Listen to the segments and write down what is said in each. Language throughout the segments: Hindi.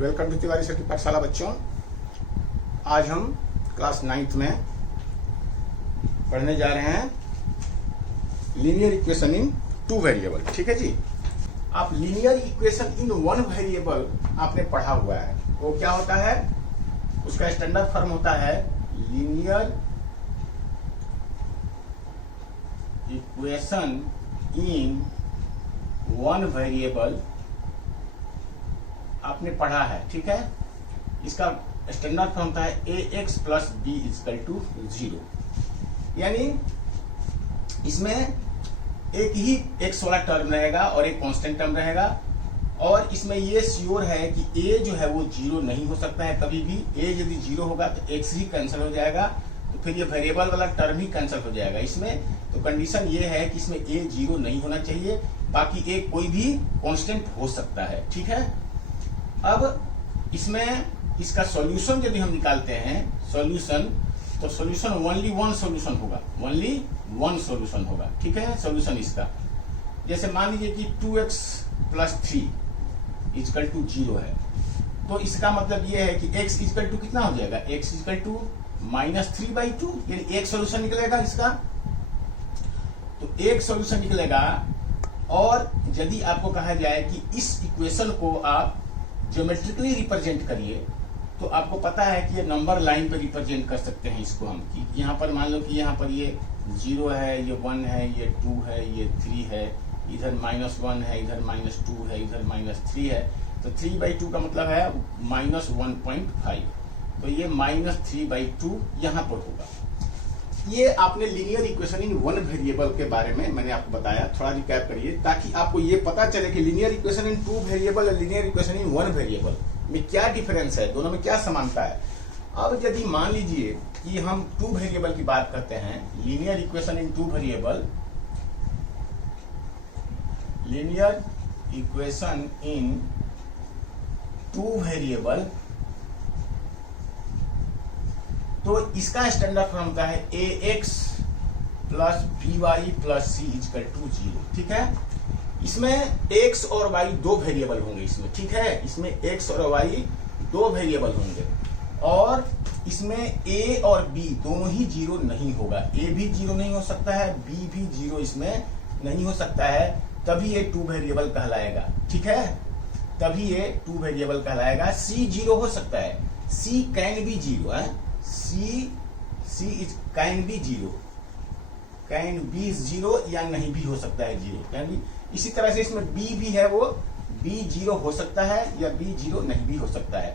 वेलकम टू तिवारी सर की पाठशाला बच्चों। आज हम क्लास 9th में पढ़ने जा रहे हैं लीनियर इक्वेशन इन 2 वेरिएबल। ठीक है जी। आप लीनियर इक्वेशन इन 1 वेरिएबल आपने पढ़ा हुआ है, वो क्या होता है? उसका स्टैंडर्ड फॉर्म होता है लीनियर इक्वेशन इन 1 वेरिएबल आपने पढ़ा है। ठीक है। इसका स्टैंडर्ड फॉर्म होता है ax plus b equal to 0। यानी इसमें एक ही x वाला टर्म रहेगा और एक कांस्टेंट टर्म रहेगा, और इसमें ये श्योर है कि a जो है वो 0 नहीं हो सकता है कभी भी। a यदि 0 होगा तो x ही कैंसिल हो जाएगा, तो फिर ये वेरिएबल वाला टर्म ही कैंसिल हो जाएगा इसमें। तो कंडीशन ये है कि इसमें a 0 नहीं होना चाहिए, बाकी a कोई भी कांस्टेंट हो सकता है। ठीक है। अब इसमें इसका सॉल्यूशन यदि हम निकालते हैं सॉल्यूशन, तो सॉल्यूशन ओनली वन सॉल्यूशन होगा, ओनली वन सॉल्यूशन होगा। ठीक है। सॉल्यूशन इसका जैसे मान लीजिए कि 2x प्लस 3 इक्वल टू 0 है, तो इसका मतलब ये है कि x इक्वल टू कितना हो जाएगा? x इक्वल टू -3/2, यानी एक सॉल्यूशन निकलेगा इसका। तो एक सॉल्यूशन निकलेगा। और यदि आपको कहा जाए कि इस इक्वेशन को आप ज्योमेट्रिकली रिप्रेजेंट करिए, तो आपको पता है कि ये नंबर लाइन पे रिप्रेजेंट कर सकते हैं इसको हम। कि यहाँ पर मान लो कि यहाँ पर ये 0 है, ये 1 है, ये 2 है, ये 3 है, इधर -1 है, इधर -2 है, इधर -3 है। तो 3/2 का मतलब है -1.5, तो ये -3/2 यहाँ पर होगा। ये आपने लीनियर इक्वेशन इन 1 वेरिएबल के बारे में मैंने आपको बताया। थोड़ा रिकैप करिए ताकि आपको ये पता चले कि लीनियर इक्वेशन इन 2 वेरिएबल और लीनियर इक्वेशन इन 1 वेरिएबल में क्या डिफरेंस है, दोनों में क्या समानता है। अब यदि मान लीजिए कि हम 2 वेरिएबल की बात करते हैं, linear equation in 2 variable, linear equation in 2 variable, तो इसका स्टैंडर्ड फॉर्म होता है ax plus by plus c equal to 0। ठीक है। इसमें x और y 2 वेरिएबल होंगे इसमें। ठीक है। इसमें x और y 2 वेरिएबल होंगे, और इसमें a और b दोनों ही 0 नहीं होगा। a भी 0 नहीं हो सकता है, b भी 0 इसमें नहीं हो सकता है, तभी ये 2 वेरिएबल कहलाएगा। ठीक है। तभी ये 2 वेरिएबल कहलाएगा। c 0 हो सकता है, c कैन बी 0 है, C is can be 0, can be 0 या नहीं भी हो सकता है 0, कैन बी। इसी तरह से इसमें B भी है, वो B 0 हो सकता है या B 0 नहीं भी हो सकता है।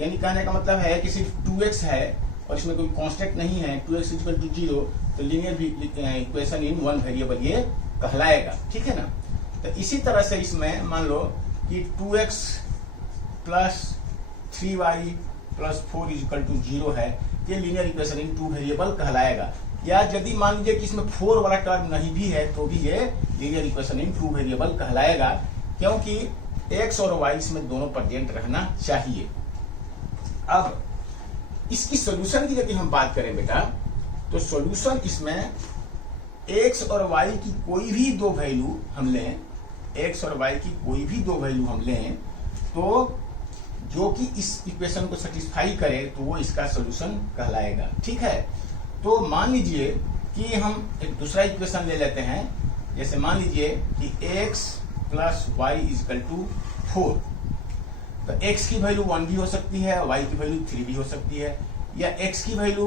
यानी कहने का मतलब है कि सिर्फ 2x है और इसमें कोई कांस्टेंट नहीं है, 2x इक्वल टू 0, तो लीनियर इक्वेशन इन 1 वेरिएबल ये कहलाएगा। ठीक है ना। तो इसी तरह से इसमें मान लो कि 2x plus 3y plus 4 equal to 0 है, ये लीनियर इक्वेशन इन 2 वेरिएबल कहलाएगा। या यदि मान लीजिए कि इसमें 4 वाला टर्म नहीं भी है, तो भी ये लीनियर इक्वेशन इन 2 वेरिएबल कहलाएगा, क्योंकि x और y इसमें दोनों प्रेजेंट रहना चाहिए। अब इसकी सॉल्यूशन की यदि हम बात करें बेटा, तो सॉल्यूशन इसमें x और y की कोई भी 2 वैल्यू हम लें, x और y की कोई भी 2 वैल्यू हम लें, तो जो कि इस इक्वेशन को सेटिस्फाई करे, तो वो इसका सॉल्यूशन कहलाएगा। ठीक है। तो मान लीजिए कि हम एक दूसरा इक्वेशन ले लेते हैं। जैसे मान लीजिए कि x plus y equal to 4, तो x की वैल्यू 1 भी हो सकती है, y की वैल्यू 3 भी हो सकती है, या x की वैल्यू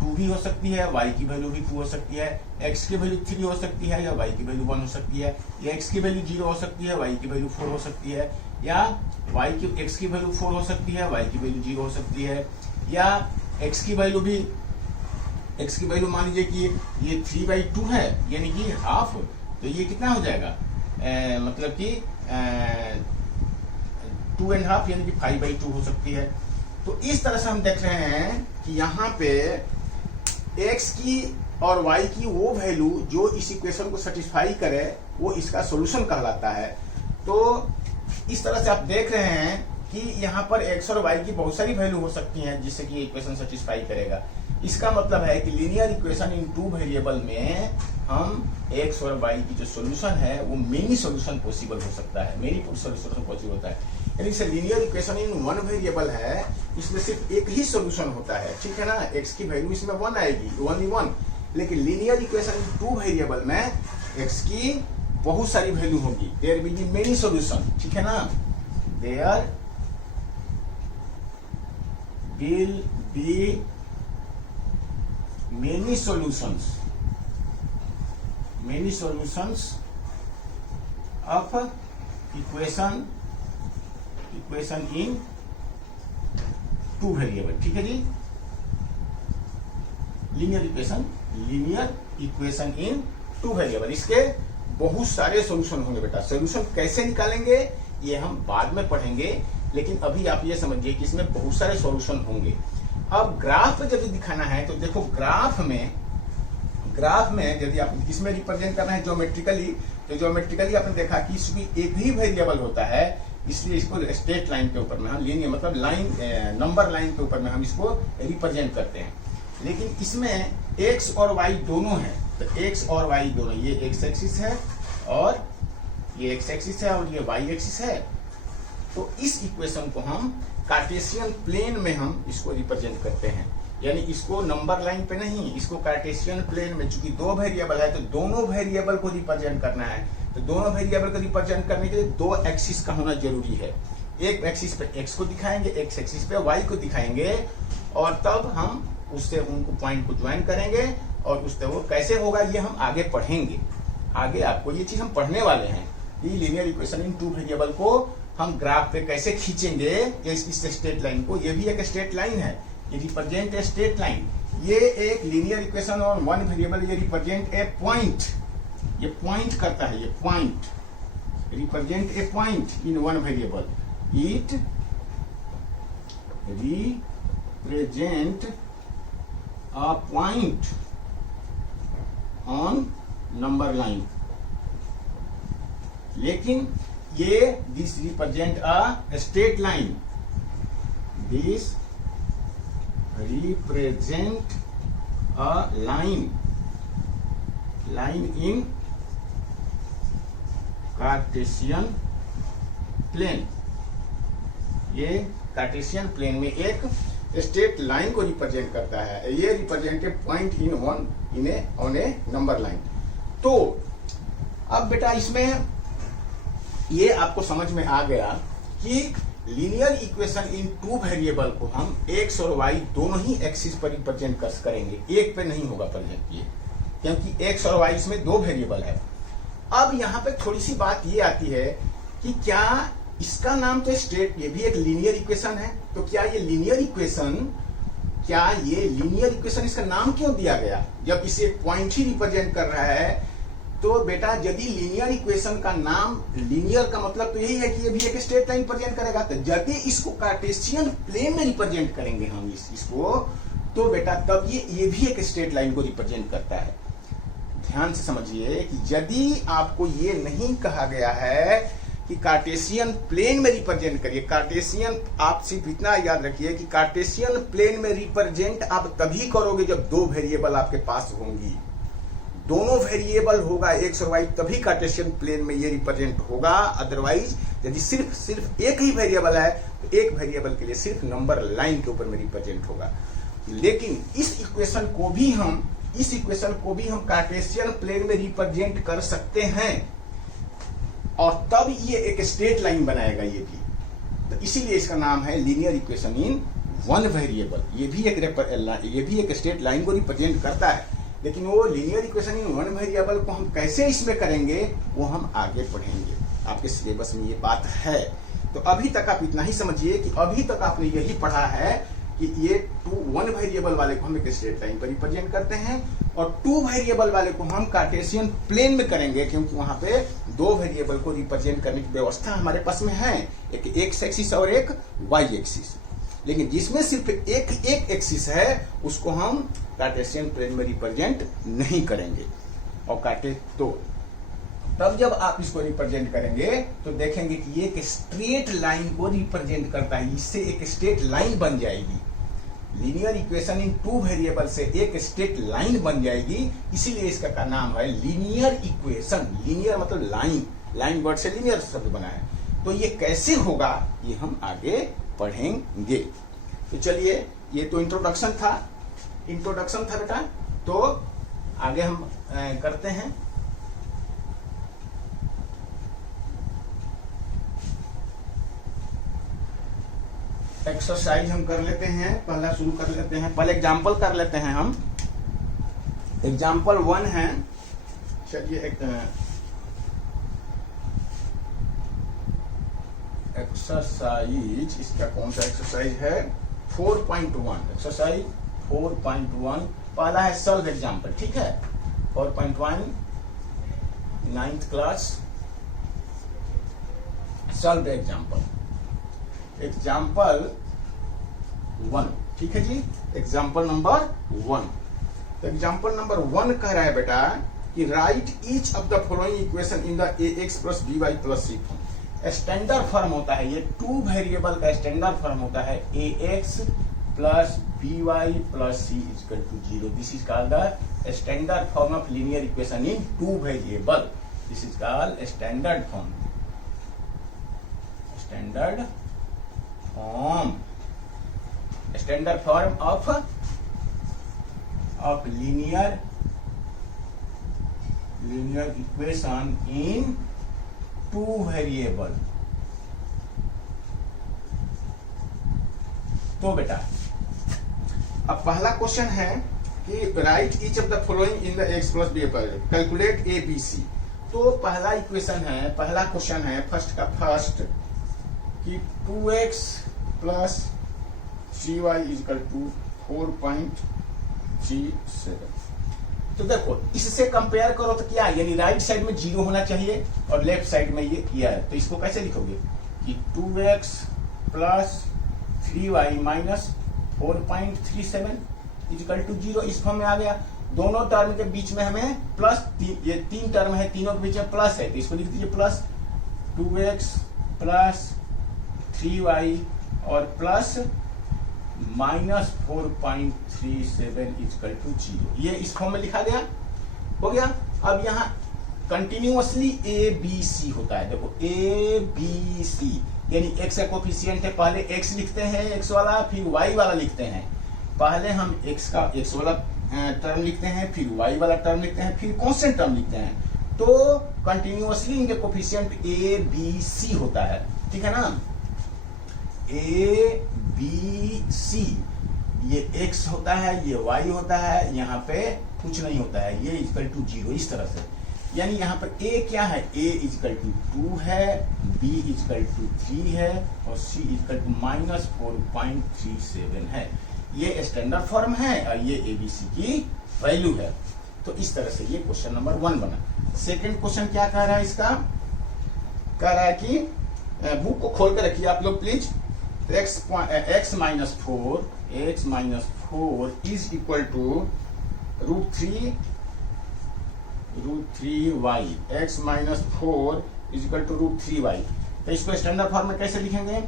2 भी हो सकती है, y की वैल्यू भी 2 हो सकती है, x की वैल्यू 3 हो सकती है, या y की वैल्यू 1 हो सकती है, या x की वैल्यू 0 हो सकती है, y की वैल्यू 4 हो सकती है, या x की वैल्यू 4 हो सकती है, y की वैल्यू 0 हो सकती है, या x की वैल्यू मान लीजिए कि ये 3/2 है, यानी कि हाफ, तो ये कितना हो जाएगा? मतलब कि 2.5 यानी कि 5/2 हो सकती है। तो इस तरह से हम देख रहे हैं कि यहाँ पे x की और y की वो वैल्यू जो इस इक्वेशन को सेटिस्फाई करे, वो इसका सॉल्यूशन कहलाता है। तो इस तरह से आप देख रहे हैं कि यहाँ पर x और y की बहुत सारी वैल्यू हो सकती हैं जिससे कि इक्वेशन सेटिस्फाई करेगा। इसका मतलब है कि लीनियर इक्वेशन इन 2 वेरिएबल में हम x और y की जो सॉल्यूशन है वो मेनी सॉल्यूशन पॉसिबल हो सकता है, मेनी सॉल्यूशन पॉसिबल होता है। यानी से लीनियर इक्वेशन इन वन वेरिएबल है, इसमें सिर्फ एक ही सॉल्यूशन होता है, ठीक है ना। एक्स की वैल्यू इसमें 1 आएगी, ओनली 1। लेकिन linear equation in two variable में एक्स की बहुत सारी वैल्यू होगी, there will be many solution, ठीक है ना। There will be many solutions of equation in two variable, ठीक है जी। Linear equation in two variable, इसके बहुत सारे सॉल्यूशन होंगे बेटा। सॉल्यूशन कैसे निकालेंगे ये हम बाद में पढ़ेंगे, लेकिन अभी आप ये समझिए कि इसमें बहुत सारे सॉल्यूशन होंगे। अब ग्राफ जब दिखाना है तो देखो, ग्राफ में यदि आप इसमें रिप्रेजेंट करना है ज्योमेट्रिकली, तो ज्योमेट्रिकली आपने देखा कि इसमें एक ही वेरिएबल होता है, इसलिए इसको स्ट्रेट लाइन के ऊपर में हम लीनियर मतलब लाइन नंबर लाइन के ऊपर में हम इसको रिप्रेजेंट करते हैं। लेकिन इसमें एक्स और वाई दोनों है, तो एक्स और वाई दोनों, ये एक्स एक्सिस है और ये एक्स एक्सिस है और ये वाई एक्सिस है। तो इस इक्वेशन को हम कार्टेशियन प्लेन में हम इसको रिप्रेजेंट करते हैं, यानी इसको नंबर लाइन पे नहीं, इसको कार्टेशियन प्लेन में, चूंकि दो वेरिएबल है तो दोनों वेरिएबल को रिप्रेजेंट करना है। तो दोनों वेरिएबल को रिप्रेजेंट करने के लिए दो एक्सिस का होना जरूरी है। एक एक्सिस पे एक्स को दिखाएंगे, एक एक्सिस पे वाई को दिखाएंगे, और तब हम उससे उनको पॉइंट को ज्वाइन करेंगे, और उससे वो कैसे होगा ये हम आगे पढ़ेंगे। आगे आपको ये चीज हम पढ़ने वाले हैं, ये linear equation in two variable को हम ग्राफ पे कैसे खींचेंगे, इस स्ट्रेट लाइन को। ये भी एक स्ट्रेट लाइन है, ये रिप्रेजेंट ए स्ट्रेट लाइन। ये एक लीनियर इक्वेशन और वन वेरिएबल, ये रिप्रेजेंट ए पॉइंट, ये पॉइंट करता है, ये point represent a point in one variable. It represent a point on number line. लेकिन ये this represent a straight line, this represent a line in Cartesian plane. ये कार्टेशियन प्लेन में एक स्ट्रेट लाइन को रिप्रेजेंट करता है, ये represent a point on a number line. तो अब बेटा इसमें ये आपको समझ में आ गया कि linear equation in two variable को हम एक्स और वाई दोनों ही एक्सिस पर रिप्रेजेंट करेंगे, एक पे नहीं होगा प्रेजेंट ये, क्योंकि एक्स और वाई इसमें दो वेरिएबल है। अब यहाँ पे थोड़ी सी बात ये आती है कि क्या इसका नाम तो स्ट्रेट, ये भी एक लीनियर इक्वेशन है, तो क्या ये लीनियर इक्वेशन इसका नाम क्यों दिया गया, जब इसे पॉइंट ही रिप्रेजेंट कर रहा है। तो बेटा यदि लीनियर इक्वेशन का नाम, लीनियर का मतलब तो यही है कि ये भी एक स्ट्रेट लाइन रिप्रेजेंट करेगा, तो यदि इसको कार्टेशियन प्लेन में रिप्रेजेंट करेंगे हम इसको, तो बेटा तब ये भी एक स्ट्रेट लाइन को रिप्रेजेंट करता है। ध्यान से समझिए कि यदि आपको ये नहीं कहा गया है कि कार्टेशियन प्लेन में रिप्रेजेंट करिए, कार्टेशियन, आप सिर्फ इतना याद रखिए कि कार्टेशियन प्लेन में रिप्रेजेंट आप तभी करोगे जब दो वेरिएबल आपके पास होंगी, दोनों वेरिएबल होगा एक्स और वाई, तभी कार्टेशियन प्लेन में ये रिप्रेजेंट होगा। अदरवाइज यदि सिर्फ एक ही वेरिएबल है तो एक वेरिएबल के लिए सिर्फ नंबर लाइन के ऊपर में रिप्रेजेंट होगा। लेकिन इस इक्वेशन को भी हम कार्टेशियन प्लेन में रिप्रेजेंट कर सकते हैं, और तब ये एक स्ट्रेट लाइन बनाएगा ये भी। तो इसीलिए इसका नाम है लीनियर इक्वेशन इन वन वेरिएबल। ये भी एक स्ट्रेट लाइन को रिप्रेजेंट करता है, लेकिन वो लीनियर इक्वेशन इन वन वेरिएबल को हम कैसे इसमें करेंगे वो हम आगे पढ़ेंगे, आपके सिलेबस में ये बात है। तो अभी तक आप इतना ही समझिए कि अभी तक आपने यही पढ़ा है कि ये वन वेरिएबल वाले को हम एक स्ट्रेट लाइन पर रिप्रेजेंट करते हैं, और टू वेरिएबल वाले को हम कार्टेशियन प्लेन में करेंगे, क्योंकि वहां पे दो वेरिएबल को रिप्रेजेंट करने की व्यवस्था हमारे पास में है, एक एक्स एक्सिस और एक वाई एक्सिस। लेकिन जिसमें सिर्फ एक एक्सिस है उसको हम कार्टेशियन प्लेन में रिप्रेजेंट नहीं करेंगे। और तो तब जब आप इसको रिप्रेजेंट करेंगे तो देखेंगे कि ये एक स्ट्रेट लाइन को रिप्रेजेंट करता है, इससे एक स्ट्रेट लाइन बन जाएगी। Linear equation in two variable से एक स्ट्रेट लाइन बन जाएगी, इसीलिए इसका नाम है लीनियर इक्वेशन। लीनियर मतलब लाइन वर्ड से लीनियर शब्द बना है। तो ये कैसे होगा ये हम आगे पढ़ेंगे। तो चलिए, ये तो इंट्रोडक्शन था बेटा। तो आगे हम करते हैं। एक्सरसाइज हम कर लेते हैं, पहला शुरू कर लेते हैं। पहले एग्जाम्पल कर लेते हैं हम। एग्जाम्पल 1 है, चलिए एक्सरसाइज, इसका कौन सा एक्सरसाइज है? 4.1। एक्सरसाइज 4.1 पहला है सॉल्व एग्जाम्पल, ठीक है। 4.1 9th class solve example. Example 1, ठीक है जी। Example number 1। तो एग्जाम्पल नंबर 1 कह रहा है बेटा कि write each of the following equation in the ax plus by plus c form. Standard form होता है ये, 2 वेरिएबल का स्टैंडर्ड फॉर्म होता है ax plus by plus c equal to 0। This is called the standard form of linear equation in 2 variable. This is called standard form. Standard form of linear equation in 2 variable. तो बेटा अब पहला क्वेश्चन है कि write each of the following in the x plus b पर कैलकुलेट a b c। तो पहला इक्वेशन है, पहला क्वेश्चन है फर्स्ट कि 2x plus 3y equal to 4.37। तो देखो इससे कंपेयर करो तो क्या, यानी राइट साइड में 0 होना चाहिए और लेफ्ट साइड में ये किया है। तो इसको कैसे लिखोगे कि 2x plus 3y minus 4.37 equal to 0। इस फॉर्म में आ गया। दोनों टर्म के बीच में हमें प्लस, ये 3 टर्म है, तीनों के बीच में प्लस है, तो इसको लिख दीजिए प्लस 2x प्लस 3y और प्लस माइनस 4.37 इक्वल टू 0। ये इस फॉर्म में लिखा गया, हो गया। अब यहाँ कंटिन्यूअसली ए बी सी होता है। देखो ए बी सी यानी x का कोफिशिएंट है, पहले x लिखते हैं x वाला, फिर y वाला लिखते हैं। पहले हम x वाला टर्म लिखते हैं, फिर y वाला टर्म लिखते हैं, फिर कांस्टेंट टर्म लिखते हैं। तो कंटिन्यूअसली इनके कोफिशिएंट ए बी सी होता है, ठीक है ना। ए बी सी, ये x होता है, ये y होता है, यहाँ पे कुछ नहीं होता है, ये इक्वल टू 0 इस तरह से। यानी यहाँ पर a क्या है, a इक्वल टू 2 है, b इक्वल टू 3 है और c इक्वल टू माइनस 4.37 है। ये स्टैंडर्ड फॉर्म है और ये abc की वैल्यू है। तो इस तरह से ये क्वेश्चन नंबर 1 बना। सेकंड क्वेश्चन क्या कह रहा है इसका, कह रहा है कि बुक को खोल कर रखिए आप लोग please. x minus 4 is equal to √3y। x minus 4 is equal to √3y। तो इसको स्टैंडर्ड फॉर्म में कैसे लिखेंगे,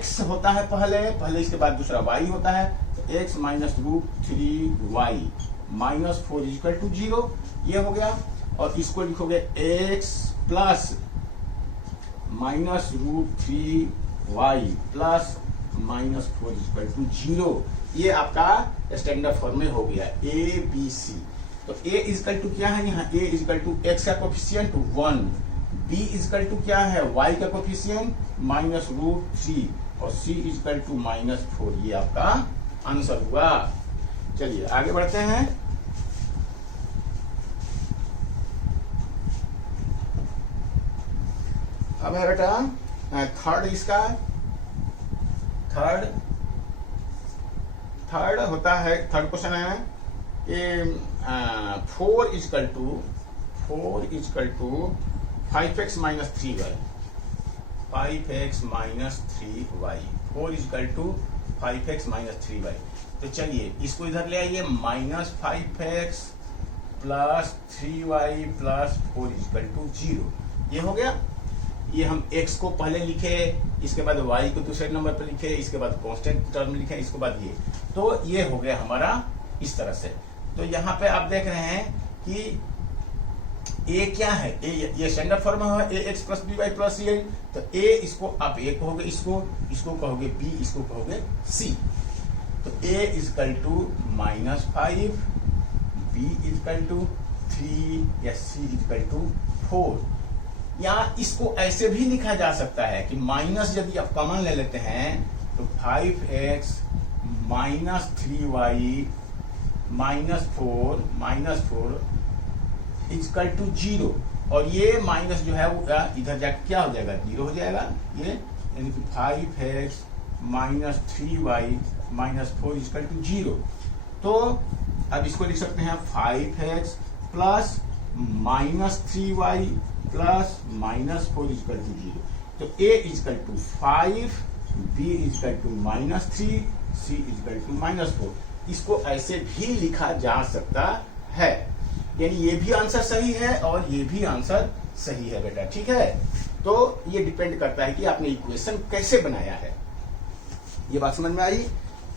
x होता है पहले इसके बाद दूसरा y होता है। तो x minus √3y minus 4 is equal to 0, ये हो गया। और इसको लिखोगे x plus minus √3y plus minus 4 equal to 0। ये आपका स्टैंडर्ड फॉर्म में हो गया ए बी सी। तो a इक्वल टू क्या है, यहाँ a इक्वल टू x का कोफिशिएंट 1, b इक्वल टू क्या है y का कोफिशिएंट माइनस √3 और c इक्वल टू माइनस 4। ये आपका आंसर हुआ। चलिए आगे बढ़ते हैं। अब है बेटा थर्ड, इसका थर्ड होता है, थर्ड क्वेश्चन है कि 4 equal to 5x minus 3y। 5x minus 3y, 4 equal to 5x minus 3y। तो चलिए इसको इधर ले आइए, minus 5x plus 3y plus 4 equal to 0। ये हो गया। ये हम x को पहले लिखे, इसके बाद y को दूसरे नंबर पर लिखे, इसके बाद कांस्टेंट टर्म लिखे, इसके बाद ये। तो ये हो गया हमारा इस तरह से। तो यहाँ पे आप देख रहे हैं कि ए क्या है, ए ये स्टैंडर्ड फॉर्म है a x plus b y plus c. तो ए इसको आप ए कहोगे, इसको कहोगे बी, इसको कहोगे सी। तो A is equal to -5, B is equal to 3 या सी इजकल टू 4। या इसको ऐसे भी लिखा जा सकता है कि माइनस यदि आप कॉमन ले लेते हैं तो 5x minus 3y -4 is equal to 0। और ये माइनस जो है वो इधर जाके क्या हो जाएगा, 0 हो जाएगा। ये यानी कि 5x minus 3y -4 is equal to 0। तो अब इसको लिख सकते हैं 5x plus -3y plus -4 is equal to 0। तो a is equal to 5, b is equal to -3, c is equal to -4। इसको ऐसे भी लिखा जा सकता है, यानी ये भी आंसर सही है और ये भी आंसर सही है बेटा, ठीक है। तो ये डिपेंड करता है कि आपने इक्वेशन कैसे बनाया है। ये बात समझ में आई?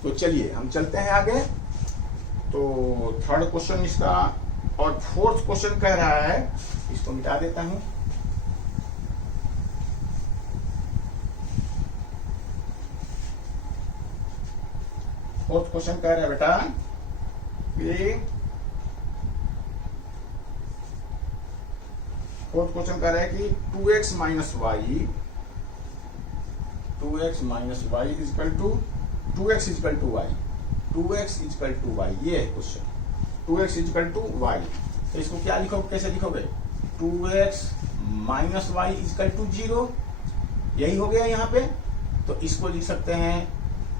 तो चलिए हम चलते हैं आगे। तो थर्ड क्वेश्चन इसका और फोर्थ क्वेश्चन कह रहा है, इसको मिटा देता हूं। फोर्थ क्वेश्चन कह रहा है बेटा कि फोर्थ क्वेश्चन कह रहा है कि 2x minus y is equal to 2x is equal to y, 2x is equal to y. ये है question, 2x is equal to Y. तो इसको क्या लिखोगे, कैसे लिखोगे? 2x minus y is equal to 0, यही हो गया यहाँ पे। तो इसको लिख सकते हैं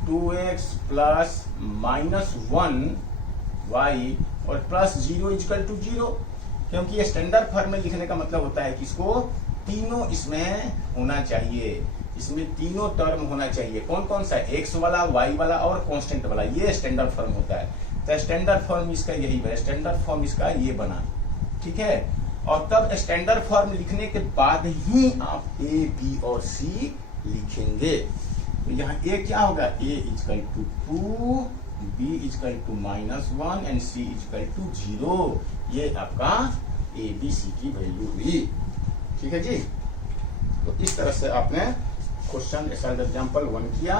2x प्लस -1 वाई और प्लस 0 इजकल टू 0। क्योंकि ये स्टैंडर्ड फॉर्म में लिखने का मतलब होता है कि इसको तीनों इसमें होना चाहिए, इसमें तीनों टर्म होना चाहिए। कौन कौन सा? एक्स वाला, वाई वाला और कांस्टेंट वाला। ये स्टैंडर्ड फॉर्म होता है। तो स्टैंडर्ड फॉर्म इसका यही है, स्टैंडर्ड फॉर्म इसका ये बना, ठीक है। और तब स्टैंडर्ड फॉर्म लिखने के बाद ही आप ए, बी और सी लिखेंगे। तो यहाँ ए क्या होगा? A is equal to 2, b is equal to -1 and c is equal to 0। ये आपका ए बी सी की वैल्यू हुई, ठीक है जी। तो इस तरह से आपने क्वेश्चन एग्जाम्पल 1 किया।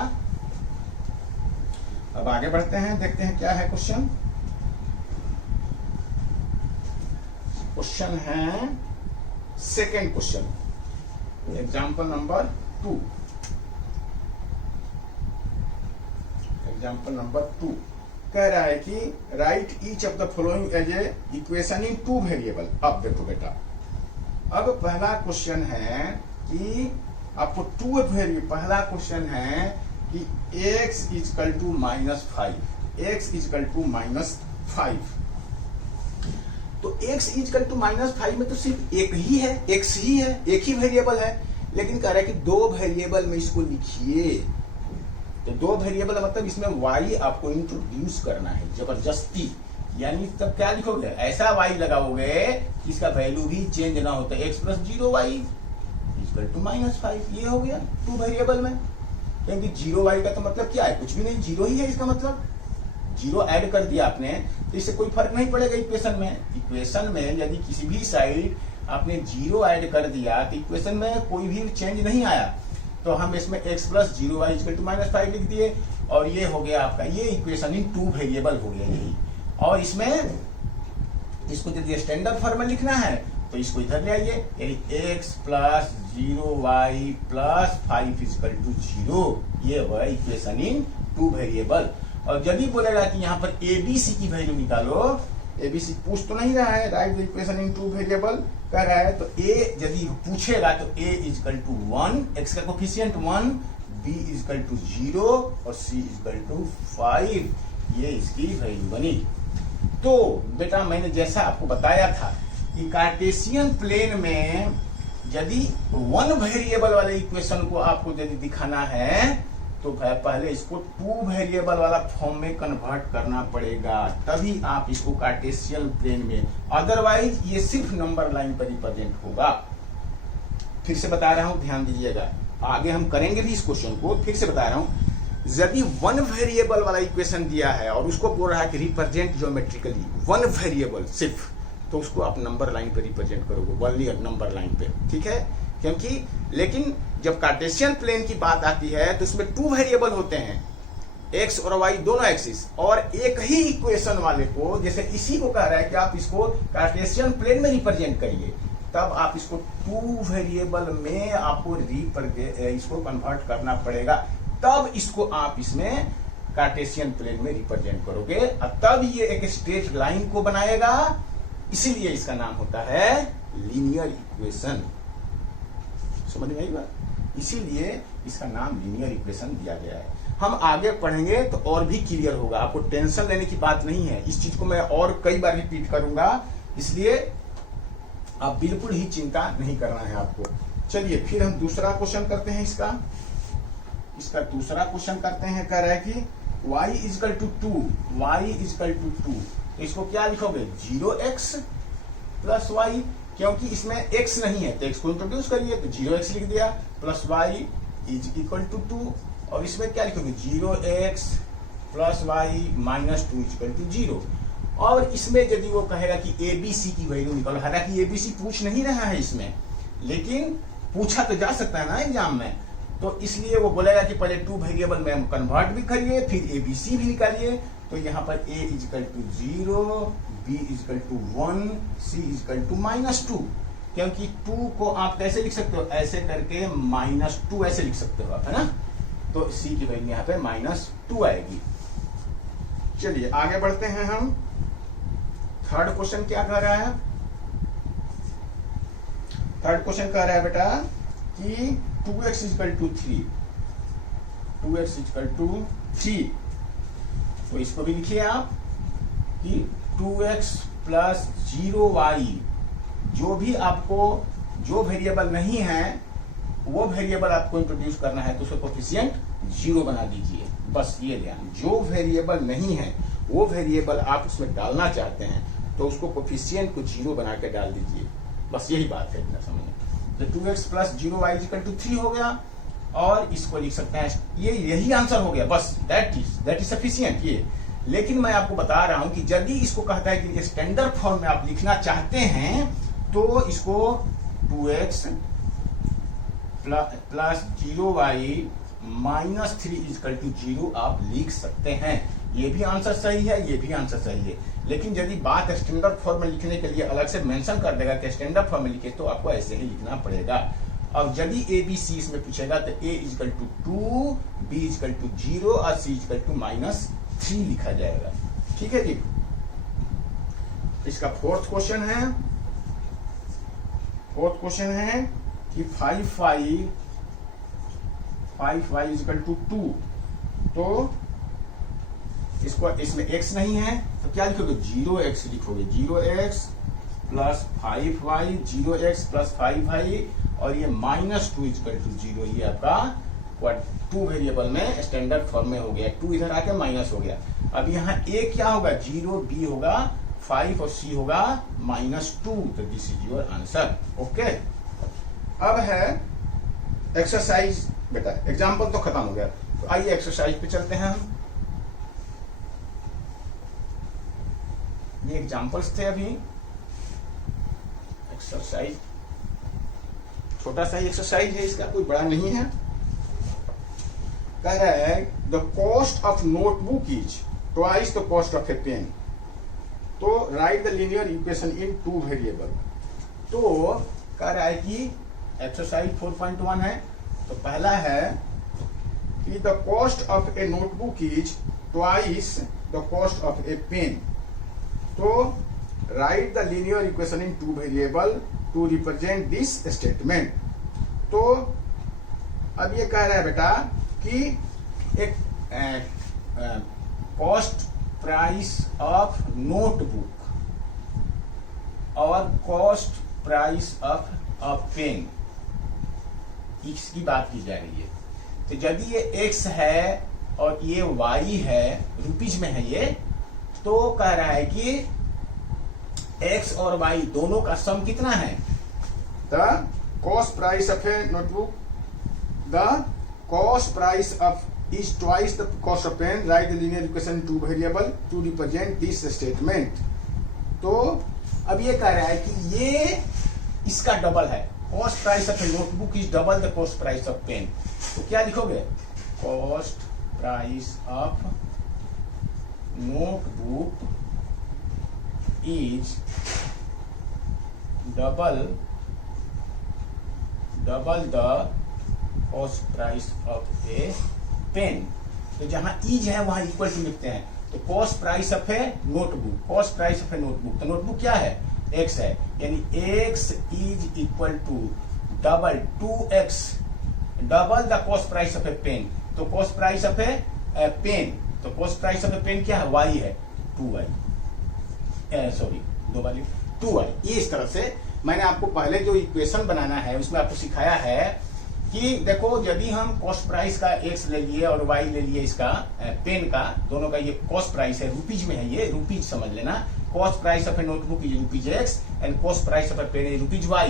अब आगे बढ़ते हैं, देखते हैं क्या है क्वेश्चन। क्वेश्चन है second question, example number 2। Example number 2 कह रहा है कि write each of the following as a equation in 2 variable. अब देखो बेटा, अब पहला क्वेश्चन है कि आपको 2 वेरिएबल, पहला क्वेश्चन है कि x is equal to -5, x is equal to -5। तो x इजकल टू -5 में तो सिर्फ एक ही है, x ही है, एक ही वेरिएबल है। लेकिन कह रहा है कि 2 वेरिएबल में इसको लिखिए। तो 2 वेरिएबल मतलब इसमें y आपको इंट्रोड्यूस करना है जबरदस्ती। यानी तब क्या लिखोगे? ऐसा y लगाओगे इसका वैल्यू भी चेंज ना होता। x plus 0y equal to -5। ये हो गया 2 वेरिएबल में। क्योंकि 0y का तो मतलब क्या है? कुछ भी नहीं, 0 ही है इसका मतलब। 0 ऐड कर दिया आपने तो इससे कोई फर्क नहीं पड़ेगा इक्वेशन में। इक्वेशन में यदि किसी भी साइड आपने 0 ऐड कर दिया तो इक्वेशन में कोई भी चेंज नहीं आया। तो हम इसमें x plus 0y equal to -5 लिख दिए और ये हो गया आपका, ये इक्वेशन इन 2 वेरिएबल हो गया यही। और इसमें इसको यदि स्टैंडर्ड फॉर्म में लिखना है तो इसको इधर ले आइए, यानी x plus 0y plus 5 equal to 0। ये हुआ इक्वेशन इन 2 वेरिएबल। और यदि बोलेगा कि यहाँ पर ABC की वैल्यू निकालो, ABC पूछ तो नहीं रहा है, राइट इक्वेशन इन 2 वेरिएबल कह रहा है। तो A यदि पूछेगा तो A इजकल टू 1, x का कोफिशिएंट 1, B इजकल टू 0 और C इजकल टू 5। ये इसकी वैल्यू बनी। तो बेटा मैंने जैसा आपको बताया था कि कार्टेशियन प्लेन में यदि 1 वेरिएबल वाले इक्वेशन को आपको यदि दिखाना है तो पहले इसको 2 वेरिएबल वाला फॉर्म में कन्वर्ट करना पड़ेगा, तभी आप इसको कार्टेशियन प्लेन में, अदरवाइज ये सिर्फ नंबर लाइन पर रिप्रेजेंट होगा। फिर से बता रहा हूं, ध्यान दीजिएगा, आगे हम करेंगे भी इस क्वेश्चन को। फिर से बता रहा हूं, यदि 1 वेरिएबल वाला इक्वेशन दिया है और उसको बोल रहा है कि रिप्रेजेंट ज्योमेट्रिकली 1 वेरिएबल सिर्फ, तो उसको आप नंबर लाइन पे रिप्रेजेंट करोगे, ओनली नंबर लाइन पे, ठीक है। क्योंकि लेकिन जब कार्टेशियन प्लेन की बात आती है तो उसमें 2 वेरिएबल होते हैं, एक्स और वाई दोनों एक्सिस, और एक ही इक्वेशन वाले को, जैसे इसी को कह रहा है कि आप इसको कार्टेशियन प्लेन में रिप्रेजेंट करिए, तब आप इसको 2 वेरिएबल में आपको इसको कन्वर्ट करना पड़ेगा, तब इसको आप इसमें कार्टेशियन प्लेन में रिप्रेजेंट करोगे और तब ये एक स्ट्रेट लाइन को बनाएगा, इसीलिए इसका नाम होता है लीनियर इक्वेशन। समझ में आई बात? इसीलिए इसका नाम लीनियर इक्वेशन दिया गया है। हम आगे पढ़ेंगे तो और भी क्लियर होगा, आपको टेंशन लेने की बात नहीं है, इस चीज को मैं और कई बार रिपीट करूंगा, इसलिए आप बिल्कुल ही चिंता नहीं करना है आपको। चलिए फिर हम दूसरा क्वेश्चन करते हैं। इसका दूसरा क्वेश्चन करते हैं, कह रहा है कि y इजकल टू 2, तो इसको क्या लिखोगे 0x प्लस वाई, क्योंकि इसमें x नहीं है तो x को इंट्रोड्यूस करिए, तो 0x लिख दिया, plus y is equal to 2, और इसमें क्या लिखोगे 0x plus y minus 2 equal to 0। और इसमें यदि वो कहेगा कि ABC की वैल्यू निकालो, हालांकि ABC पूछ नहीं रहा है इसमें, लेकिन पूछा तो जा सकता है ना एग्जाम में, तो इसलिए वो बोलेगा कि पहले 2 वेरिएबल में कन्वर्ट भी करिए, फिर ABC भी निकालिए। तो यहाँ पर A is equal to 0, B is equal to 1, C is equal to -2, क्योंकि 2 को आप कैसे लिख सकते हो, ऐसे करके -2 ऐसे लिख सकते हो आप, है ना। तो C की वैल्यू यहाँ पे -2 आएगी। चलिए आगे बढ़ते हैं हम। थर्ड क्वेश्चन क्या कह रहा है? थर्ड क्वेश्चन कह रहा है बेटा कि 2x is equal to 3, 2x is equal to 3, तो इसको भी लिखिए आप कि 2x प्लस 0y, जो भी आपको जो वेरिएबल नहीं है वो वेरिएबल आपको इंट्रोड्यूस करना है, तो उसका कोफिशिएंट 0 बना दीजिए। बस ये ध्यान, जो वेरिएबल नहीं है वो वेरिएबल आप उसमें डालना चाहते हैं तो उसको कोफिशिएंट को 0 बना के डाल दीजिए, बस यही बात है, इतना समझिए। तो 2x plus 0y equal to 3 हो गया, और इसको लिख सकते हैं, ये यही आंसर हो गया, बस दैट इज सफिशिएंट ये। लेकिन मैं आपको बता रहा हूं कि यदि इसको कहता है कि स्टैंडर्ड फॉर्म में आप लिखना चाहते हैं तो इसको 2x plus 0y minus 3 equal to 0 आप लिख सकते हैं। ये भी आंसर सही है, ये भी आंसर सही है। लेकिन यदि बात स्टैंडर्ड फॉर्म में लिखने के लिए अलग से मेंशन कर देगा कि स्टैंडर्ड फॉर्म में लिखे, तो आपको ऐसे ही लिखना पड़ेगा। अब यदि ABC इसमें पूछेगा तो A equal to 2, B equal to 0 और C इक्वल टू -3 लिखा जाएगा। ठीक है जी। इसका फोर्थ क्वेश्चन है कि 5y इक्वल टू 2, तो इसको इसमें x नहीं है तो क्या लिखोगे 0x लिखोगे, 0x plus 5y, 0x plus 5y, और ये -2 इक्वल टू 0, ये आपका 2 वेरिएबल में स्टैंडर्ड फॉर्म में हो गया, 2 इधर आके माइनस हो गया। अब यहाँ A क्या होगा 0, B होगा 5 और C होगा -2, तो this is your answer. Okay, अब है एक्सरसाइज। बेटा एग्जाम्पल तो खत्म हो गया, तो आइए एक्सरसाइज पे चलते हैं हम। ये एग्जाम्पल्स थे अभी। एक्सरसाइज छोटा सा ही एक्सरसाइज है, इसका कोई बड़ा नहीं है। कह रहा है the cost of notebook is twice the cost of a pen, तो write the linear equation in 2 variable. तो कह रहा है कि एक्सरसाइज 4.1 है, तो पहला है कि the cost of a notebook is twice the cost of a pen, तो write the linear equation in 2 variable to represent this statement. तो अब ये कह रहा है बेटा कि एक कॉस्ट प्राइस ऑफ नोटबुक और cost price of a pen, इसकी बात की जा रही है। तो यदि ये x है और ये y है, रुपीज में है ये, तो कह रहा है कि x और y दोनों का सम कितना है, the cost price of a notebook, the cost price of is twice the cost of pen, write the linear equation 2 variable to represent this statement. तो अब ये कह रहा है कि ये इसका डबल है, cost price of a notebook is double the cost price of pen. तो क्या लिखोगे, cost price of notebook is double the cost price of a pen. तो जहां इज है वहां इक्वल टू लिखते हैं। तो cost price of a notebook, cost price of a notebook, तो नोटबुक क्या है, एक्स है, यानी x is equal to double 2x double the cost price of a pen. तो cost price of a pen, तो cost price of a pen क्या है, y है 2y, सॉरी 2y। ये इस तरह से मैंने आपको पहले जो इक्वेशन बनाना है उसमें आपको सिखाया है कि देखो यदि हम कॉस्ट प्राइस का x ले लिए और y ले लिए इसका पेन का, दोनों का ये कॉस्ट प्राइस है, रुपीज में है, ये रुपीज समझ लेना। Cost price of a notebook is rupees x and cost price of a pen is rupees y।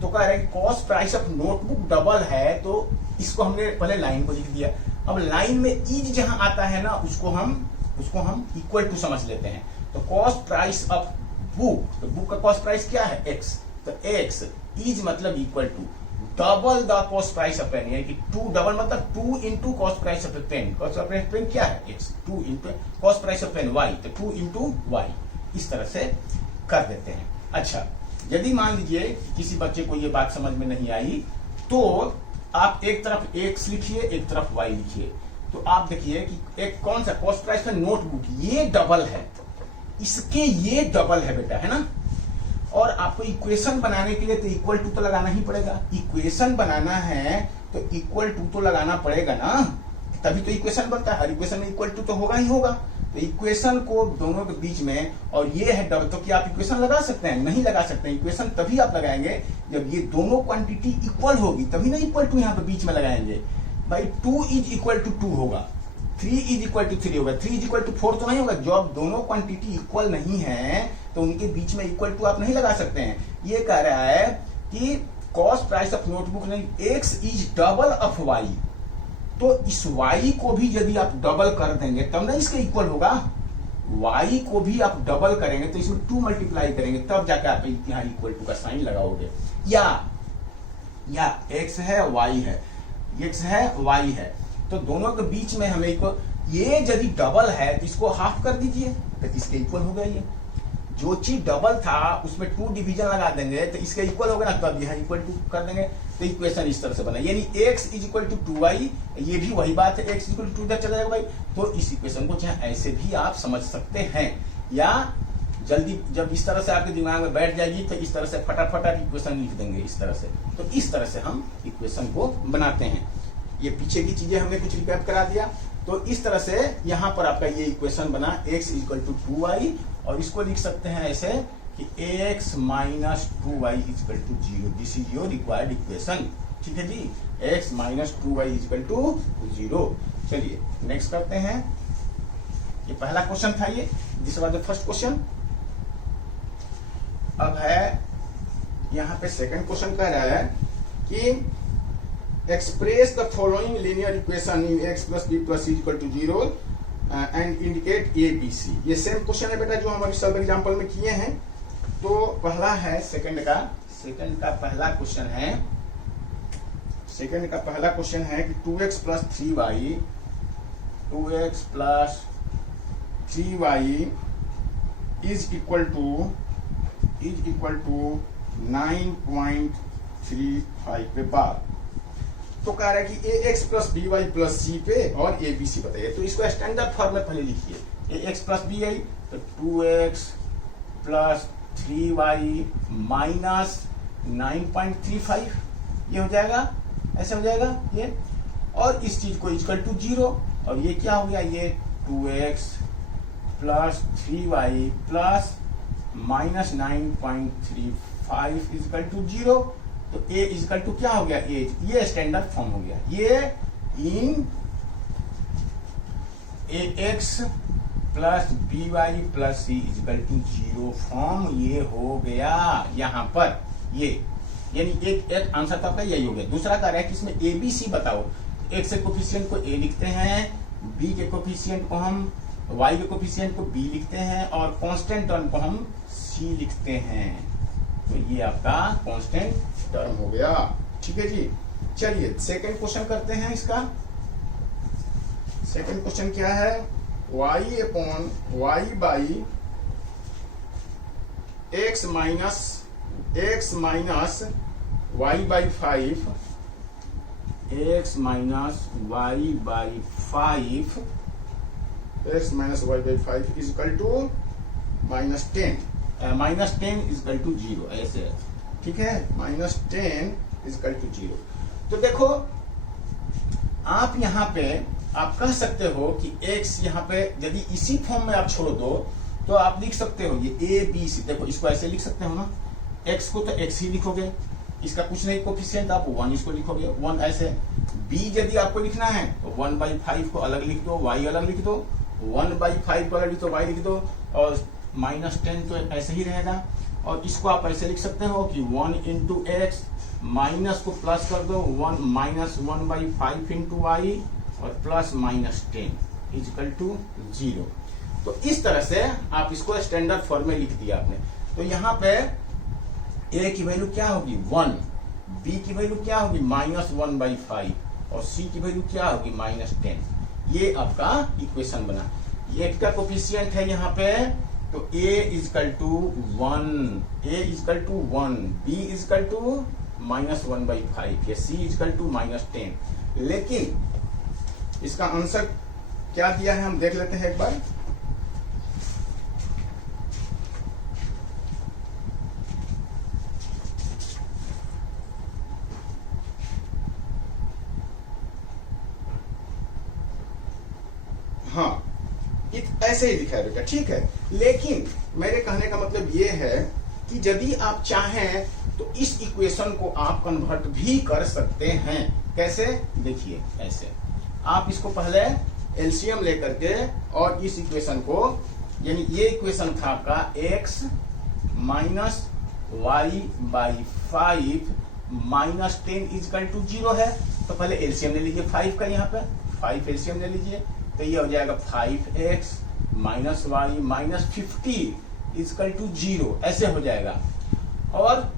तो कह रहे हैं कि cost price of notebook double है, तो इसको हमने पहले लाइन को लिख दिया। अब लाइन में इज जहां आता है ना उसको हम इक्वल टू समझ लेते हैं। तो कॉस्ट प्राइस ऑफ बुक, तो बुक का कॉस्ट प्राइस क्या है, x, तो x इज मतलब equal to double the cost price of pen, यानी कि 2 डबल मतलब 2 into cost price of pen. Cost of pen क्या है, x, 2 into cost price of pen y, तो 2 इंटू y। इस तरह से कर देते हैं। अच्छा, यदि मान लीजिए किसी बच्चे को ये बात समझ में नहीं आई तो आप एक तरफ x लिखिए, एक तरफ y लिखिए। तो आप देखिए कि एक कौन सा कॉस्ट प्राइस में नोटबुक, ये डबल है, इसके ये डबल है बेटा, है ना। और आपको इक्वेशन बनाने के लिए तो इक्वल टू तो लगाना ही पड़ेगा। इक्वेशन बनाना है तो इक्वल टू तो लगाना पड़ेगा ना, तभी तो इक्वेशन बनता है। हर इक्वेशन में इक्वल टू तो होगा ही होगा। तो इक्वेशन को दोनों के बीच में, और ये है डबल, तो क्या आप इक्वेशन लगा सकते हैं, नहीं लगा सकते हैं। इक्वेशन तभी आप लगाएंगे जब ये दोनों क्वांटिटी इक्वल होगी, तभी ना इक्वल टू यहाँ पे बीच में लगाएंगे। भाई 2 इज इक्वल टू 2 होगा, 3 इज इक्वल टू 3 होगा, 3 इज इक्वल टू 4 तो नहीं होगा। जब दोनों क्वांटिटी इक्वल नहीं है तो उनके बीच में इक्वल टू आप नहीं लगा सकते हैं। ये कह रहा है कि कॉस्ट प्राइस ऑफ नोटबुक नहीं, x is double of y। तो इस y को भी यदि आप डबल कर देंगे तब ना इसके इक्वल होगा। y को भी आप डबल करेंगे तो इसमें 2 मल्टीप्लाई करेंगे तब जाके आप यहाँ इक्वल टू का साइन लगाओगे। या x है y है, x है y है, तो दोनों के बीच में हमें इक्वल, ये यदि डबल है तो इसको हाफ कर दीजिए तो इसके इक्वल हो गया। ये जो चीज डबल था उसमें 2 डिवीजन लगा देंगे तो इसके इक्वल होगा ना, तब यहाँ इक्वल टू कर देंगे। तो इक्वेशन इस तरह से बना, यानी x is equal to 2y, ये भी वही बात है, x इक्वल टू 2 इधर चला जाएगा भाई। तो इस इक्वेशन को चाहे ऐसे भी आप समझ सकते हैं, या जल्दी जब इस तरह से आपके दिमाग में बैठ जाएगी तो इस तरह से फटाफट आप इक्वेशन लिख देंगे इस तरह से। तो इस तरह से हम इक्वेशन को बनाते हैं। ये पीछे की चीजें हमने कुछ रिकैप करा दिया। तो इस तरह से यहाँ पर आपका ये इक्वेशन बना, x इक्वल टू 2y, और इसको लिख सकते हैं ऐसे कि x minus 2y equal to 0। This is your required equation, ठीक है जी, x minus 2y equal to 0। चलिए नेक्स्ट करते हैं। ये पहला क्वेश्चन था, ये this was the first question. अब है यहाँ पे सेकंड क्वेश्चन कह रहा है कि express the following linear equation in x plus b plus c equal to 0 and indicate a b c. ये सेम क्वेश्चन है बेटा जो हम अभी सब एग्जांपल में किए हैं। तो पहला है सेकंड का पहला क्वेश्चन है, सेकंड का पहला क्वेश्चन है कि 2x plus 3y, 2x plus 3y is equal to 9.35 पे बार। तो कह रहा है कि ax plus b y plus c पे और ए बी सी बताइए। तो इसको स्टैंडर्ड फॉर्म में पहले लिखिए, ax प्लस बी आई तो 2x प्लस 3y माइनस 9.35, ये हो जाएगा, ऐसे हो जाएगा ये। और इस चीज को इक्वल टू 0, और ये क्या हो गया, ये 2x plus 3y plus minus 9.35 equal to 0। तो a इक्वल टू क्या हो गया, एज, ये स्टैंडर्ड फॉर्म हो गया। ये in ax plus b y plus c equal to 0 form ये हो गया यहाँ पर। ये यानी एक आंसर तो आपका यही हो गया। दूसरा कह रहा है कि इसमें ए बी सी बताओ। x के कोफिशिएंट को a लिखते हैं, b के कोफिशिएंट को हम y के कोफिशिएंट को b लिखते हैं और कांस्टेंट टर्म को हम c लिखते हैं। तो ये आपका कांस्टेंट टर्म हो गया। ठीक है जी। चलिए सेकंड क्वेश्चन करते हैं इसका। सेकंड क्वेश्चन क्या है, y upon y by x minus y by 5 x minus y by 5 x minus y by 5 is equal to -10 is equal to 0 ऐसे। ठीक है, -10 इज इक्वल टू 0। तो देखो आप यहाँ पे आप कह सकते हो कि x यहाँ पे यदि इसी फॉर्म में आप छोड़ दो तो आप लिख सकते हो ये a b c। देखो इसको ऐसे लिख सकते हो ना, x को तो x ही लिखोगे, इसका कुछ नहीं कोफिशिएंट, आप 1 इसको लिखोगे 1 ऐसे। b यदि आपको लिखना है तो 1/5 को अलग लिख दो, y अलग लिख दो, 1/5 को अलग लिख दो, y लिख दो, और -10 तो ऐसे ही रहेगा। और इसको आप ऐसे लिख सकते हो कि 1 इंटू एक्स, माइनस को प्लस कर दो 1 माइनस 1/5 इंटू वाई और प्लस -10 इज इक्वल टू 0। तो इस तरह से आप इसको स्टैंडर्ड फॉर्म में लिख दिया आपने। तो यहाँ पे a की वैल्यू क्या होगी 1, b की वैल्यू क्या होगी -1/5 और c की वैल्यू क्या होगी -10। ये आपका इक्वेशन बना। ये का कोफिशिएंट है यहाँ पे, तो a is equal to 1, a is equal to 1, b is equal to -1/5 या c इज इक्वल टू -10। लेकिन इसका आंसर क्या दिया है हम देख लेते हैं एक बार। हाँ, ऐसे ही लिखा है बेटा, ठीक है। लेकिन मेरे कहने का मतलब ये है कि यदि आप चाहें तो इस इक्वेशन को आप कन्वर्ट भी कर सकते हैं। कैसे, देखिए ऐसे आप इसको पहले एलसीएम लेकर के और इस इक्वेशन को, यानी ये इक्वेशन था आपका x minus y by 5 -10 is equal to 0 है। तो पहले एलसीएम ले लीजिए 5 का, यहाँ पे 5 एलसीएम ले लीजिए, तो ये हो जाएगा 5x minus y minus 50 equal to 0 ऐसे हो जाएगा। और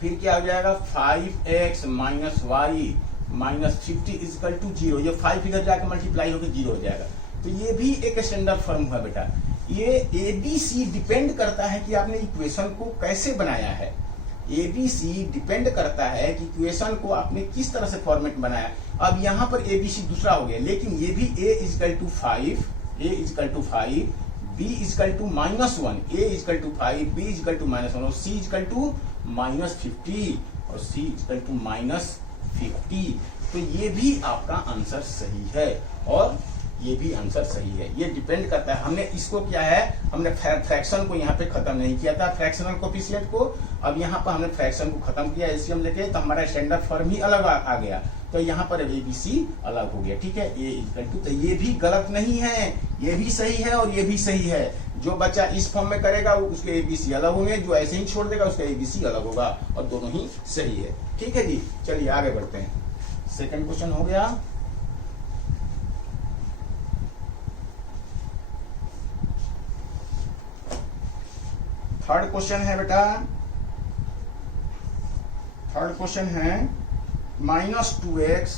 फिर क्या हो जाएगा 5x minus y minus 50 equal to 0। ये 5 इधर जाकर मल्टीप्लाई होकर 0 हो जाएगा। तो ये भी एक स्टैंडर्ड फॉर्म हुआ बेटा। ये ABC डिपेंड करता है कि आपने इक्वेशन को कैसे बनाया है। ABC डिपेंड करता है कि इक्वेशन को आपने किस तरह से फॉर्मेट बनाया। अब यहाँ पर ABC दूसरा हो गया, लेकिन ये भी a is equal to 5, a is equal to 5, b is equal to -1, a is equal to 5, b is equal to -1 और c इजकल टू -50 और c इजकल टू -50। तो ये भी आपका आंसर सही है और ये भी आंसर सही है। ये डिपेंड करता है, हमने इसको क्या है, हमने फ्रैक्शन को यहाँ पे खत्म नहीं किया था, फ्रैक्शनल कोफिशिएंट को। अब यहाँ पर हमने फ्रैक्शन को खत्म किया एलसीएम लेके, तो हमारा स्टैंडर्ड फॉर्म ही अलग आ गया। तो यहाँ पर ABC अलग हो गया, ठीक है। a इक्वल टू, तो ये भी गलत नहीं है, ये भी सही है और ये भी सही है। जो बच्चा इस फॉर्म में करेगा उसके ABC अलग होंगे, जो ऐसे ही छोड़ देगा उसका ABC अलग होगा, और दोनों ही सही है। ठीक है जी, चलिए आगे बढ़ते हैं। सेकंड क्वेश्चन हो गया। थर्ड क्वेश्चन है बेटा, थर्ड क्वेश्चन है -2x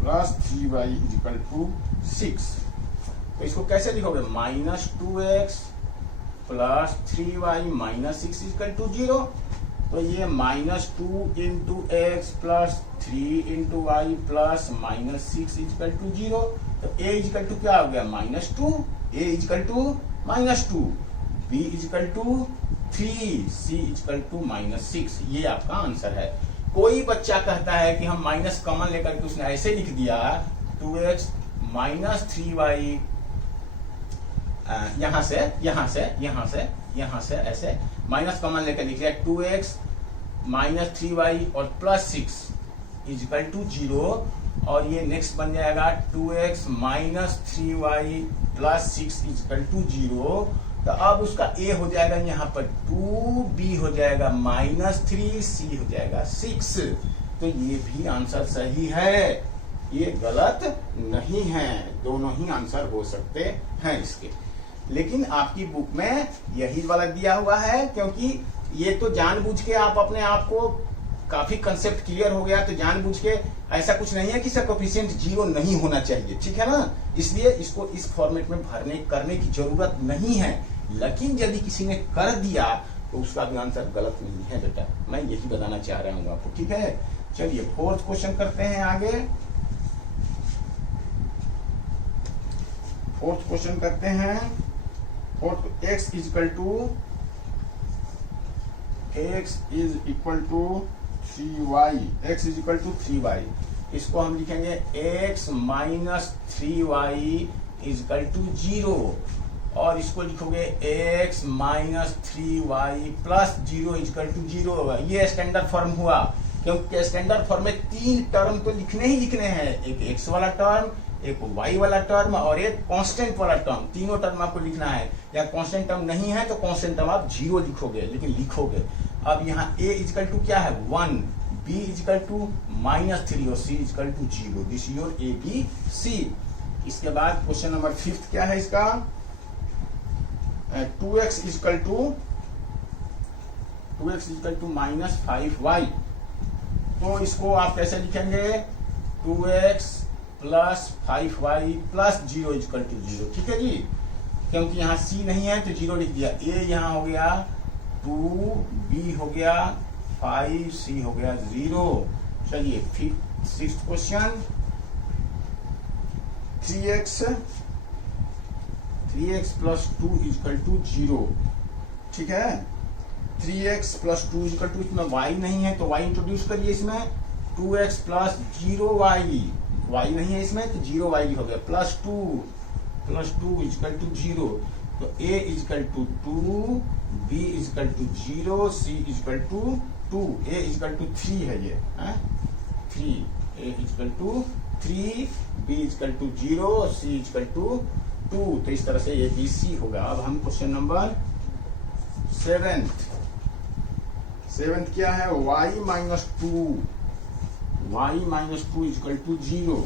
plus 3y equal to 6। तो इसको कैसे लिखोगे, -2x plus 3y minus 6 equal to 0। तो ये -2 into x plus 3 into y plus -6 equal to 0। तो a इक्वल टू क्या हो गया -2, a equal to -2, b equal to 3, c equal to -6। ये आपका आंसर है। कोई बच्चा कहता है कि हम माइनस कॉमन लेकर के उसने ऐसे लिख दिया 2x माइनस 3y, यहां से ऐसे माइनस कॉमन लेकर लिख दिया 2x माइनस 3y और प्लस 6 इक्वल टू 0। और ये नेक्स्ट बन जाएगा 2x minus 3y plus 6 equal to 0। तो अब उसका a हो जाएगा यहाँ पर 2, b हो जाएगा -3, c हो जाएगा 6। तो ये भी आंसर सही है। ये गलत नहीं है, दोनों ही आंसर हो सकते हैं इसके। लेकिन आपकी बुक में यही वाला दिया हुआ है, क्योंकि ये तो जानबूझ के आप अपने आप को काफी कंसेप्ट क्लियर हो गया, तो जानबूझ के ऐसा कुछ नहीं है कि इसका कोफिशिएंट 0 नहीं होना चाहिए, ठीक है ना। इसलिए इसको इस फॉर्मेट में करने की जरूरत नहीं है। लेकिन यदि किसी ने कर दिया तो उसका भी आंसर गलत नहीं है बेटा, मैं यही बताना चाह रहा हूं आपको, ठीक है। चलिए फोर्थ क्वेश्चन करते हैं आगे। फोर्थ क्वेश्चन करते हैं। Fourth, x is equal to 3y, x is equal to 3y। इसको हम लिखेंगे x minus 3y is equal to 0, और इसको लिखोगे x minus 3y plus 0 is equal to 0। ये स्टैंडर्ड फॉर्म हुआ, क्योंकि स्टैंडर्ड फॉर्म में 3 टर्म तो लिखने ही लिखने हैं, एक x वाला टर्म, एक y वाला टर्म और एक कांस्टेंट वाला टर्म। तीनों टर्म आपको लिखना है। या कांस्टेंट टर्म नहीं है तो कांस्टेंट टर्म आप 0 लिखोगे, लेकिन लिखोगे। अब यहाँ a इजकल टू क्या है 1, b इजकल टू -3 और c is equal to 0। This your a b c। इसके बाद क्वेश्चन नंबर 5 क्या है इसका, 2x इजकल टू -5y। तो इसको आप कैसे लिखेंगे, 2x plus 5y plus 0 is equal to 0, ठीक है जी। क्योंकि यहाँ c नहीं है तो 0 लिख दिया। a यहाँ हो गया 2, b हो गया 5, c हो गया 0। चलिए 6th question, 3x plus 2 equal to 0, ठीक है। 3x प्लस 2 इजकल टू, इसमें y नहीं है तो y इंट्रोड्यूस करिए इसमें। 2x प्लस 0y, y नहीं है इसमें तो 0y हो गया, प्लस 2 इजकल टू 0। तो a is equal to 2, b is equal to 0, c is equal to 2, a is equal to 3 है ये, 3, a is equal to 3, b is equal to 0, c is equal to 2। तो इस तरह से ये b c होगा। अब हम क्वेश्चन नंबर 7th क्या है, y माइनस 2 इजकल टू 0।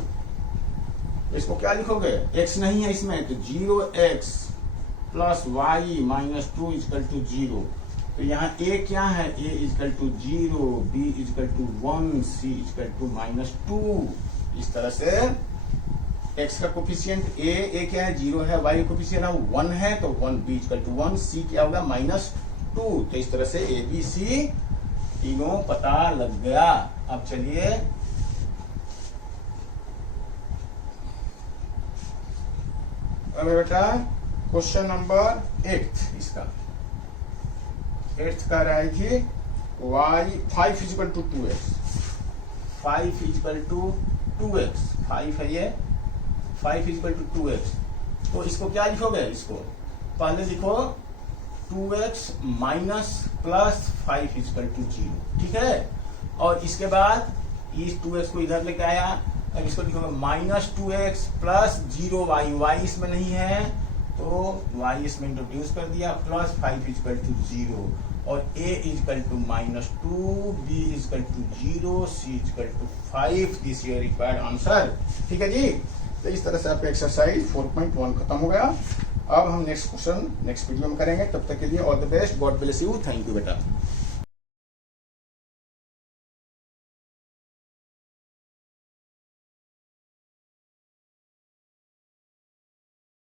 इसको क्या लिखोगे, x नहीं है इसमें तो 0x plus y minus 2 equal to 0। तो यहाँ a क्या है, a is equal to 0, b is equal to 1, c is equal to -2। इस तरह से x का कोफिशिएंट a क्या है 0 है, y का कोफिशिएंट 1 है तो 1, b इजकल टू 1, c क्या होगा -2। तो इस तरह से a b c तीनों पता लग गया। अब चलिए अब बेटा क्वेश्चन नंबर 8 इसका 8th का रहा है कि y 5 equal to 2x, 5 equal to 2x, 5 है ये, 5 इजकल टू 2x। तो इसको क्या लिखोगे, इसको पहले लिखो 2x minus plus 5 equal to 0, ठीक है। और इसके बाद इस 2x को इधर लेके आया, अब इसको लिखोगे -2x प्लस 0y, y इसमें नहीं है तो y इसमें इंट्रोड्यूस कर दिया, प्लस 5 इजकल टू 0 और a is equal to -2, b is equal to 0, c is equal to 5। This your required answer, ठीक है जी। तो इस तरह से आपका एक्सरसाइज 4.1 खत्म हो गया। अब हम नेक्स्ट क्वेश्चन नेक्स्ट वीडियो में करेंगे। तब तक के लिए all the best, God bless you, thank you बेटा।